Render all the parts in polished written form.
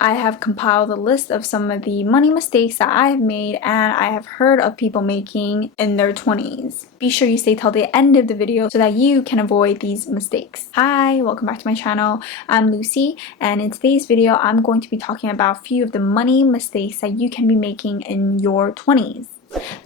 I have compiled a list of some of the money mistakes that I have made and I have heard of people making in their 20s. Be sure you stay till the end of the video so that you can avoid these mistakes. Hi, welcome back to my channel. I'm Lucy, and in today's video I'm going to be talking about a few of the money mistakes that you can be making in your 20s.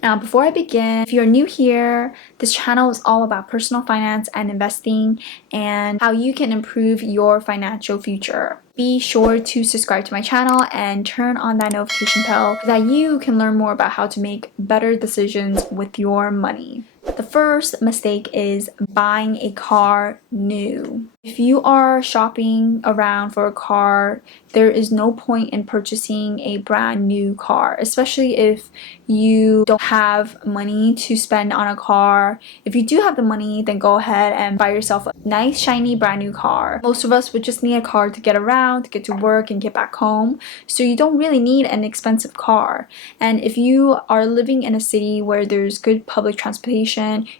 Now, before I begin, if you're new here, this channel is all about personal finance and investing and how you can improve your financial future. Be sure to subscribe to my channel and turn on that notification bell so that you can learn more about how to make better decisions with your money. The first mistake is buying a car new. If you are shopping around for a car, there is no point in purchasing a brand new car, especially if you don't have money to spend on a car. If you do have the money, then go ahead and buy yourself a nice, shiny, brand new car. Most of us would just need a car to get around, to get to work, and get back home. So you don't really need an expensive car. And if you are living in a city where there's good public transportation,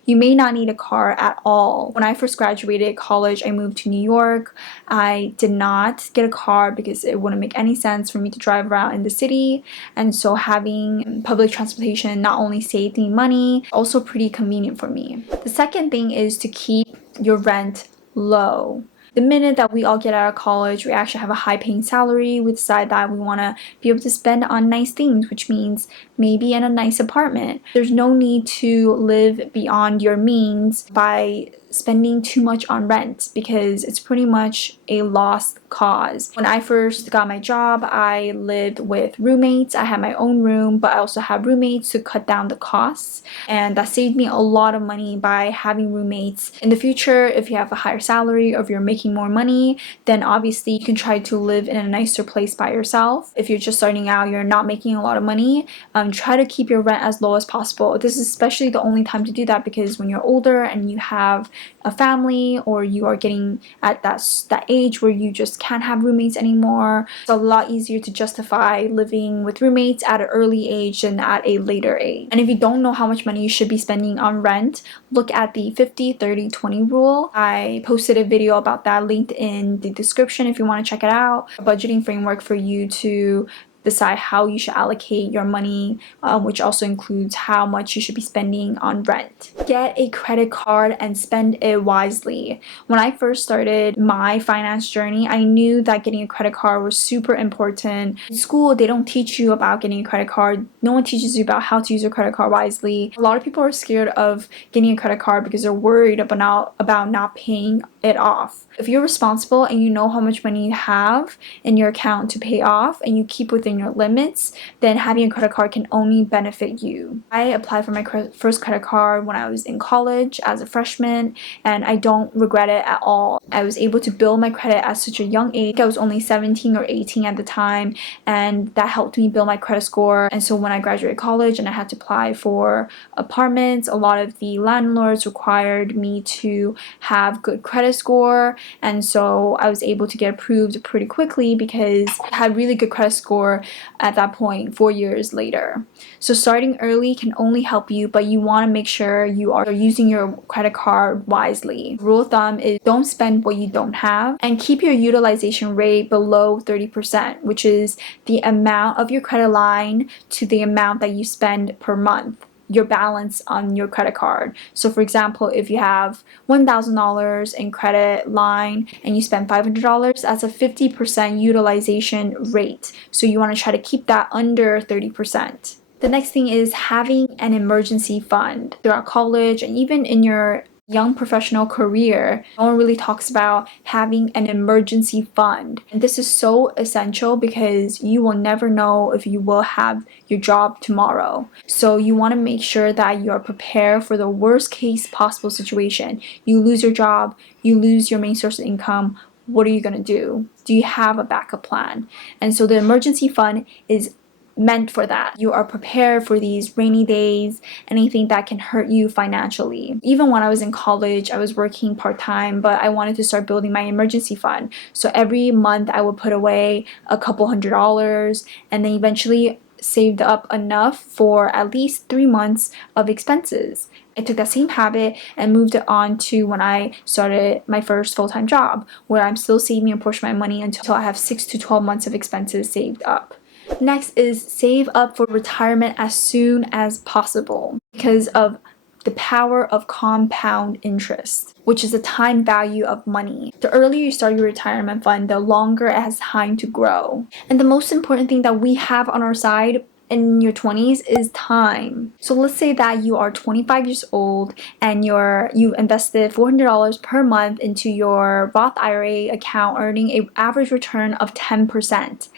you may not need a car at all. When I first graduated college, I moved to New York. I did not get a car because it wouldn't make any sense for me to drive around in the city, and so having public transportation not only saved me money, also pretty convenient for me. The second thing is to keep your rent low. The minute that we all get out of college, we actually have a high-paying salary. We decide that we want to be able to spend on nice things, which means maybe in a nice apartment. There's no need to live beyond your means by spending too much on rent because it's pretty much a lost cause. When I first got my job, I lived with roommates. I had my own room, but I also had roommates to cut down the costs, and that saved me a lot of money by having roommates. In the future, if you have a higher salary or if you're making more money, then obviously you can try to live in a nicer place by yourself. If you're just starting out, you're not making a lot of money, try to keep your rent as low as possible. This is especially the only time to do that because when you're older and you have a family, or you are getting at that age where you just can't have roommates anymore, it's a lot easier to justify living with roommates at an early age than at a later age. And if you don't know how much money you should be spending on rent, look at the 50-30-20 rule. I posted a video about that linked in the description if you want to check it out. A budgeting framework for you to decide how you should allocate your money, which also includes how much you should be spending on rent. Get a credit card and spend it wisely. When I first started my finance journey, I knew that getting a credit card was super important. In school, they don't teach you about getting a credit card. No one teaches you about how to use a credit card wisely. A lot of people are scared of getting a credit card because they're worried about not paying it off. If you're responsible and you know how much money you have in your account to pay off and you keep within your limits, then having a credit card can only benefit you. I applied for my first credit card when I was in college as a freshman, and I don't regret it at all. I was able to build my credit at such a young age. I was only 17 or 18 at the time, and that helped me build my credit score. And so when I graduated college and I had to apply for apartments, a lot of the landlords required me to have good credit score, and so I was able to get approved pretty quickly because I had really good credit score at that point 4 years later. So starting early can only help you, but you want to make sure you are using your credit card wisely. Rule of thumb is don't spend what you don't have, and keep your utilization rate below 30%, which is the amount of your credit line to the amount that you spend per month, your balance on your credit card. So for example, if you have $1,000 in credit line and you spend $500, that's a 50% utilization rate. So you want to try to keep that under 30%. The next thing is having an emergency fund. Throughout college and even in your young professional career, no one really talks about having an emergency fund. And this is so essential because you will never know if you will have your job tomorrow. So you want to make sure that you are prepared for the worst case possible situation. You lose your job, you lose your main source of income. What are you going to do? Do you have a backup plan? And so the emergency fund is meant for that. You are prepared for these rainy days, anything that can hurt you financially. Even when I was in college, I was working part-time, but I wanted to start building my emergency fund. So every month I would put away a couple $100s, and then eventually saved up enough for at least 3 months of expenses. I took that same habit and moved it on to when I started my first full-time job, where I'm still saving a portion of my money until I have 6 to 12 months of expenses saved up. Next is save up for retirement as soon as possible because of the power of compound interest, which is the time value of money. The earlier you start your retirement fund, the longer it has time to grow. And the most important thing that we have on our side in your 20s is time. So let's say that you are 25 years old and you invested $400 per month into your Roth IRA account, earning an average return of 10%.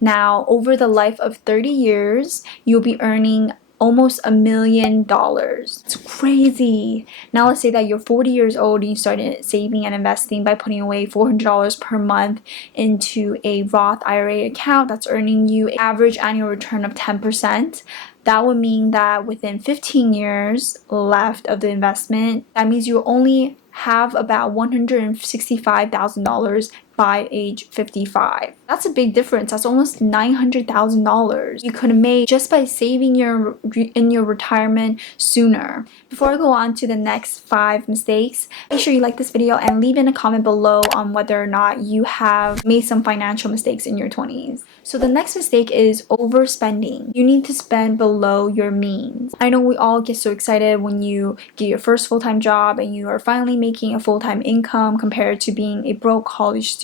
Now, over the life of 30 years, you'll be earning almost $1 million. It's crazy. Now let's say that you're 40 years old and you started saving and investing by putting away $400 per month into a Roth IRA account that's earning you an average annual return of 10%. That would mean that within 15 years left of the investment, that means you only have about $165,000 by age 55. That's a big difference. That's almost $900,000 you could have made just by saving in your retirement sooner. Before I go on to the next 5 mistakes, make sure you like this video and leave in a comment below on whether or not you have made some financial mistakes in your 20s. So the next mistake is overspending. You need to spend below your means. I know we all get so excited when you get your first full-time job and you are finally making a full-time income compared to being a broke college student.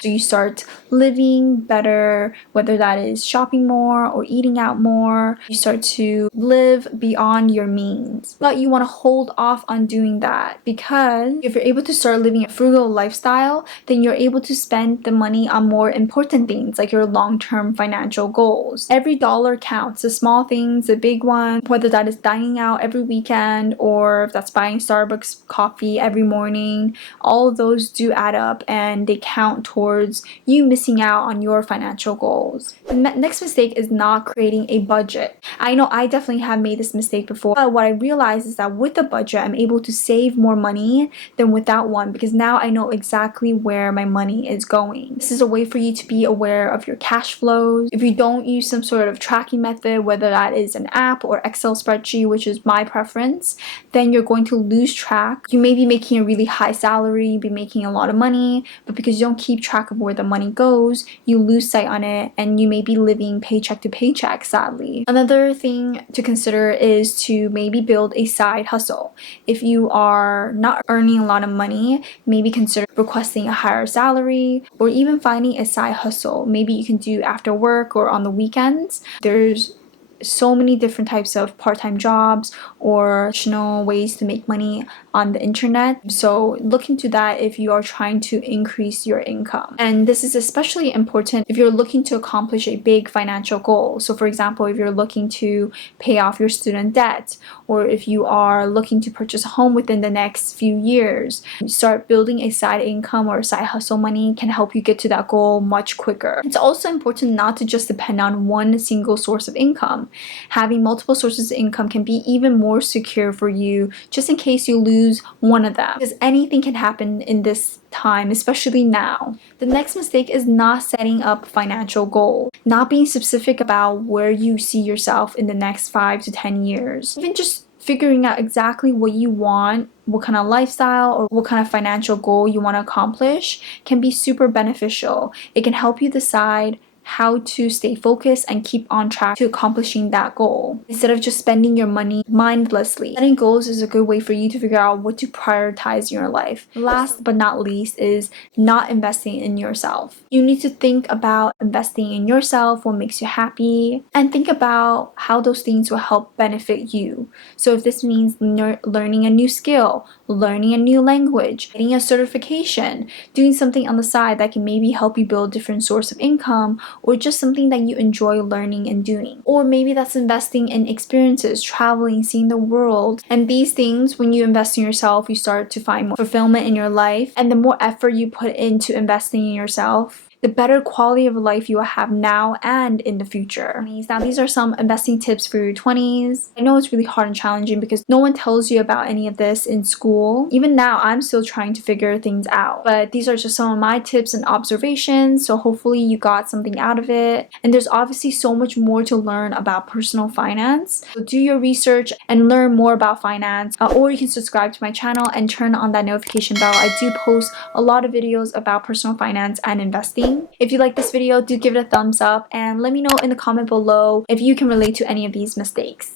So you start living better, whether that is shopping more or eating out more. You start to live beyond your means. But you want to hold off on doing that, because if you're able to start living a frugal lifestyle, then you're able to spend the money on more important things like your long-term financial goals. Every dollar counts, the small things, the big ones, whether that is dining out every weekend or if that's buying Starbucks coffee every morning. All of those do add up and they count towards you missing out on your financial goals. The next mistake is not creating a budget. I know I definitely have made this mistake before, but what I realized is that with a budget, I'm able to save more money than without one, because now I know exactly where my money is going. This is a way for you to be aware of your cash flows. If you don't use some sort of tracking method, whether that is an app or Excel spreadsheet, which is my preference, then you're going to lose track. You may be making a really high salary, be making a lot of money, but because you don't keep track of where the money goes, you lose sight on it and you may be living paycheck to paycheck, sadly. Another thing to consider is to maybe build a side hustle. If you are not earning a lot of money, maybe consider requesting a higher salary or even finding a side hustle. Maybe you can do after work or on the weekends. There's so many different types of part-time jobs or additional ways to make money on the internet. So look into that if you are trying to increase your income. And this is especially important if you're looking to accomplish a big financial goal. So for example, if you're looking to pay off your student debt, or if you are looking to purchase a home within the next few years, start building a side income or side hustle money can help you get to that goal much quicker. It's also important not to just depend on one single source of income. Having multiple sources of income can be even more secure for you, just in case you lose one of them, because anything can happen in this time, especially now. The next mistake is not setting up financial goals, not being specific about where you see yourself in the next 5 to 10 years. Even just figuring out exactly what you want, what kind of lifestyle or what kind of financial goal you want to accomplish can be super beneficial. It can help you decide how to stay focused and keep on track to accomplishing that goal instead of just spending your money mindlessly. Setting goals is a good way for you to figure out what to prioritize in your life. Last but not least is not investing in yourself. You need to think about investing in yourself, what makes you happy, and think about how those things will help benefit you. So if this means learning a new skill, learning a new language, getting a certification, doing something on the side that can maybe help you build a different source of income, or just something that you enjoy learning and doing. Or maybe that's investing in experiences, traveling, seeing the world. And these things, when you invest in yourself, you start to find more fulfillment in your life. And the more effort you put into investing in yourself, the better quality of life you will have now and in the future. Now, these are some investing tips for your 20s. I know it's really hard and challenging because no one tells you about any of this in school. Even now, I'm still trying to figure things out. But these are just some of my tips and observations, so hopefully you got something out of it. And there's obviously so much more to learn about personal finance. So do your research and learn more about finance, or you can subscribe to my channel and turn on that notification bell. I do post a lot of videos about personal finance and investing. If you like this video, do give it a thumbs up and let me know in the comment below if you can relate to any of these mistakes.